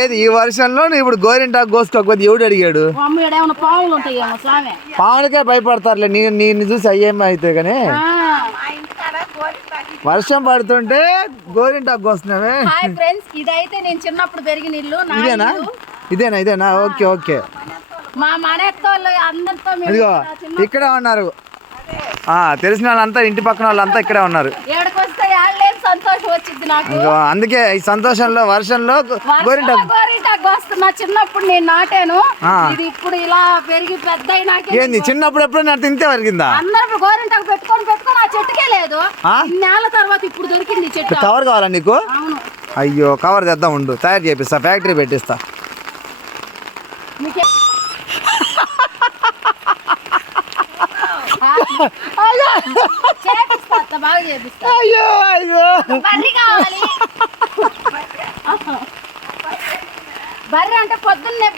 ఏది ఈ వర్షంలో ఇప్పుడు గోరింటాకు కోసుకోకపోతే ఎవడు అడిగాడు? పాములకే భయపడతారులే, నేను చూసి అయ్యేమో అయితే. కానీ వర్షం పడుతుంటే గోరింటాకు కోస్తున్నావే. ఇదైతే నేను చిన్నప్పుడు పెరిగిన ఇల్లు. ఇదేనా? Okay okay. మా మనెత్తోళ్ళు అందరితో ఇదిగో ఇక్కడే ఉన్నారు, తెలిసిన వాళ్ళంతా, ఇంటి పక్కన వాళ్ళంతా ఇక్కడే ఉన్నారు. సంతోషం వచ్చింది నాకు. అందుకే ఈ సంతోషంలో వర్షంలో గోరింటాకు వస్తున్నా. చిన్నప్పుడు నేను నాటాను, ఇది ఇప్పుడు ఇలా పెరిగి పెద్ద ఏంది చిన్నప్పుడు ఎప్పుడు నాటి ఇంతే వరిగిందా? అందరూ గోరింటాకు పెట్టుకొని ఆ చెట్టుకే లేదు. నెల తర్వాత ఇప్పుడు దొరికింది చెట్టు. కవర్ కావాలా నీకు? అయ్యో కవర్ తెద్దాం, ఉండు తయారు చేపిస్తా, ఫ్యాక్టరీ పెట్టిస్తా. అయ్యో అయ్యో బర్రె అంటే పొద్దున్నే